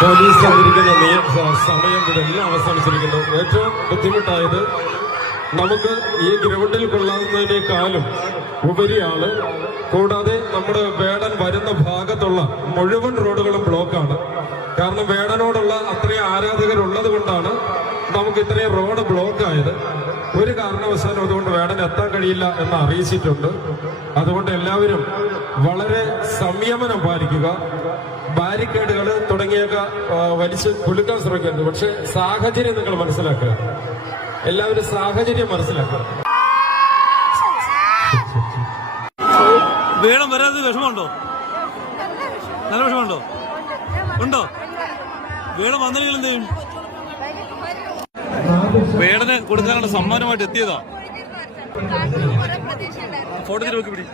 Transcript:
Police തന്നിരിക്കുന്ന സമയം ഇതെല്ലാം അവസാനിച്ചിരിക്കുന്നു. ഏറ്റവും ബുദ്ധിമുട്ടായത് നമുക്ക് ഈ ഗ്രൗണ്ടിൽ കൊള്ളാവുന്നതിനേക്കാളും ഉപരിയാണ്. കൂടാതെ നമ്മുടെ വേടൻ വരുന്ന ഭാഗത്തുള്ള മുഴുവൻ റോഡുകളും ബ്ലോക്കാണ്. കാരണം വേടനോടുള്ള അത്രയും ആരാധകരുള്ളത് കൊണ്ടാണ് നമുക്ക് ഇത്രയും റോഡ് ബ്ലോക്കായത്. ഒരു കാരണവശാലും അതുകൊണ്ട് വേടൻ എത്താൻ കഴിയില്ല എന്ന് അറിയിച്ചിട്ടുണ്ട്. അതുകൊണ്ട് എല്ലാവരും വളരെ സംയമനം പാലിക്കുക. ബാരിക്കേഡുകൾ തുടങ്ങിയൊക്കെ വലിച്ച് കുലുക്കാൻ ശ്രമിക്കരുത്. പക്ഷെ സാഹചര്യം നിങ്ങൾ മനസ്സിലാക്കുക. എല്ലാവരും സാഹചര്യം മനസ്സിലാക്കുക. വേടം വരാതെ വിഷമമുണ്ടോ? നല്ല വിഷമമുണ്ടോ? ഉണ്ടോ? വേടം വന്നില്ലെങ്കിൽ എന്ത് ചെയ്യും? വേടന് കൊടുക്കാനുള്ള സമ്മാനമായിട്ട് എത്തിയതാ. ഫോട്ടോ തിരുവൊക്കെ പിടി.